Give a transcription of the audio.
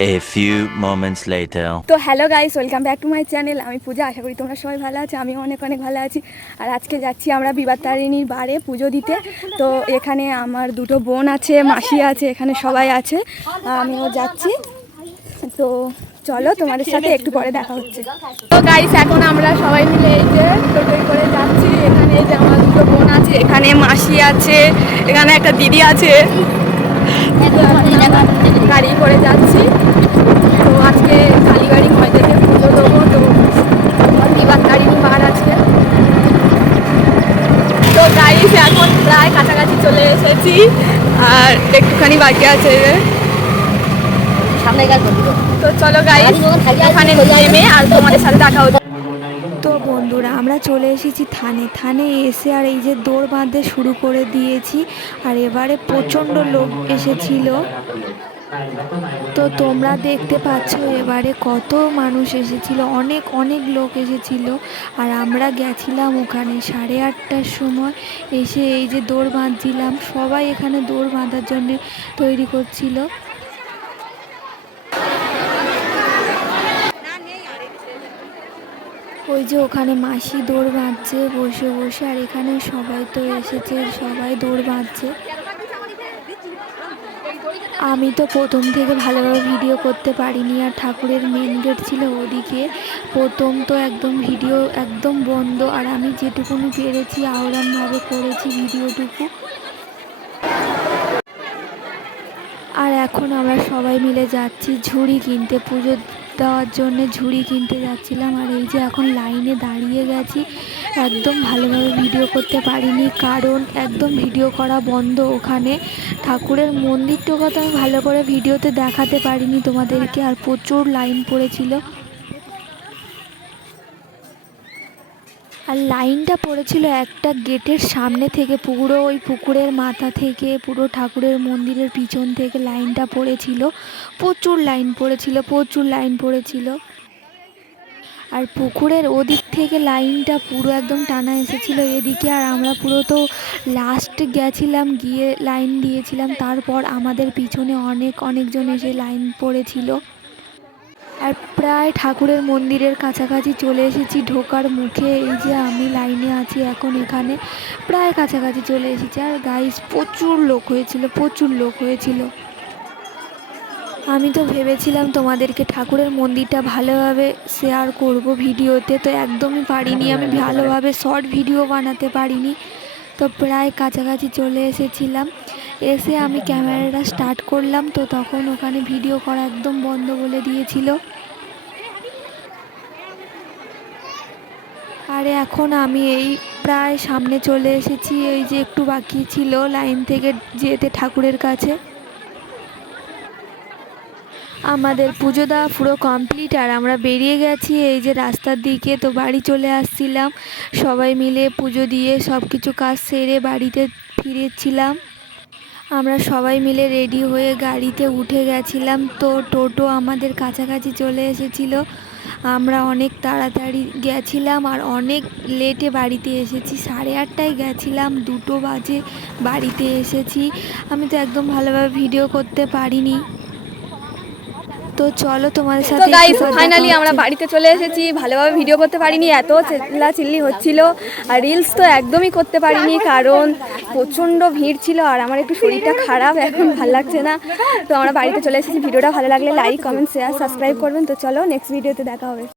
A few moments later. তো hello guys, welcome back to my channel. আমি পূজা, আশা করি তোমরা সবাই ভালো আছো। আমি অনেক অনেক ভালো আছি। আর আজকে যাচ্ছি আমরা বিবাহতারিণীর বারে পুজো দিতে। তো এখানে আমার দুটো বোন আছে, মাসি আছে, এখানে সবাই আছে, আমিও যাচ্ছি। তো চলো, তোমাদের সাথে একটু পরে দেখা হচ্ছে। তো গাইস, এখন আমরা সবাই মিলে এই যে টোটোয় করে যাচ্ছি। এখানে এই যে আমার দুটো বোন আছে, এখানে মাসি আছে, এখানে একটা দিদি আছে, গাড়ি করে যাচ্ছি। তো আজকে কালীবাড়ি ময়দানে পুজো দেবো। তো বিবাহতারিণী বার আজকে। তো গাইস, এখন প্রায় কাছাকাছি চলে এসেছি, আর একটুখানি বাকি আছে। তো চলো গাইস, ওখানে নেমে আর তোমাদের সাথে দেখা হচ্ছে। তো বন্ধুরা, আমরা চলে এসেছি থানে এসে আর এই যে দৌড় বাঁধতে শুরু করে দিয়েছি। আর এবারে প্রচণ্ড লোক এসেছিল। তো তোমরা দেখতে পাচ্ছ এবারে কত মানুষ এসেছিল, অনেক অনেক লোক এসেছিল। আর আমরা গেছিলাম ওখানে 8:30টার সময় এসে এই যে দৌড় বাঁধছিলাম। সবাই এখানে দৌড় বাঁধার জন্য তৈরি করছিল। ওই যে ওখানে মাসি দৌড় বাঁধছে বসে বসে, আর এখানে সবাই তো এসেছে, সবাই দৌড় বাঁধছে। আমি তো প্রথম থেকে ভালোভাবে ভিডিও করতে পারিনি, আর ঠাকুরের মেন গেট ছিল ওদিকে। প্রথম তো একদম ভিডিও একদম বন্ধ, আর আমি যেটুকুনি পেরেছি আওড়ানভাবে করেছি ভিডিওটুকু। আর এখন আমরা সবাই মিলে যাচ্ছি ঝুড়ি কিনতে, পুজো দেওয়ার জন্য ঝুড়ি কিনতে যাচ্ছিলাম। আর এই যে এখন লাইনে দাঁড়িয়ে গেছি। একদম ভালোভাবে ভিডিও করতে পারিনি, কারণ একদম ভিডিও করা বন্ধ ওখানে। ঠাকুরের মন্দিরটাকে তো আমি ভালো করে ভিডিওতে দেখাতে পারিনি তোমাদেরকে, আর প্রচুর লাইন পড়েছিল। আর লাইনটা পড়েছিল একটা গেটের সামনে থেকে, পুরো ওই পুকুরের মাথা থেকে পুরো ঠাকুরের মন্দিরের পিছন থেকে লাইনটা পড়েছিল। প্রচুর লাইন পড়েছিল। আর পুকুরের ওদিক থেকে লাইনটা পুরো একদম টানা এসেছিলো এদিকে। আর আমরা পুরো তো লাস্ট গেছিলাম, গিয়ে লাইন দিয়েছিলাম। তারপর আমাদের পিছনে অনেকজন এসে লাইন পড়েছিল। আর প্রায় ঠাকুরের মন্দিরের কাছাকাছি চলে এসেছি, ঢোকার মুখে। এই যে আমি লাইনে আছি এখন, এখানে প্রায় কাছাকাছি চলে এসেছি। আর গাইস, প্রচুর লোক হয়েছিল। আমি তো ভেবেছিলাম তোমাদেরকে ঠাকুরের মন্দিরটা ভালোভাবে শেয়ার করব ভিডিওতে, তো একদমই পারিনি। আমি ভালোভাবে শর্ট ভিডিও বানাতে পারিনি। তো প্রায় কাছাকাছি চলে এসেছিলাম। এসে আমি ক্যামেরাটা স্টার্ট করলাম, তো তখন ওখানে ভিডিও করা একদম বন্ধ বলে দিয়েছিল। আর এখন আমি এই প্রায় সামনে চলে এসেছি। এই যে একটু বাকি ছিল লাইন থেকে যেতে ঠাকুরের কাছে। আমাদের পুজো দেওয়া পুরো কমপ্লিট, আর আমরা বেরিয়ে গেছি এই যে রাস্তার দিকে। তো বাড়ি চলে আসছিলাম, সবাই মিলে পুজো দিয়ে সব কিছু কাজ সেরে বাড়িতে ফিরেছিলাম। আমরা সবাই মিলে রেডি হয়ে গাড়িতে উঠে গেছিলাম। তো টোটো আমাদের কাছাকাছি চলে এসেছিল। আমরা অনেক তাড়াতাড়ি গেছিলাম আর অনেক লেটে বাড়িতে এসেছি। 8:30টায় গেছিলাম, 2টো বাজে বাড়িতে এসেছি। আমি তো একদম ভালোভাবে ভিডিও করতে পারিনি। তো চলো তোমাদের সাথে। তো গাইস, ফাইনালি আমরা বাড়িতে চলে এসেছি। ভালোভাবে ভিডিও করতে পারিনি, এত চিল্লাচিল্লি হচ্ছিল। আর রিলস তো একদমই করতে পারিনি, কারণ প্রচণ্ড ভিড় ছিল। আর আমার একটু শরীরটা খারাপ, এখন ভালো লাগছে না। তো আমরা বাড়িতে চলে এসেছি। ভিডিওটা ভালো লাগলে লাইক, কমেন্ট, শেয়ার, সাবস্ক্রাইব করবেন। তো চলো, নেক্সট ভিডিওতে দেখা হবে।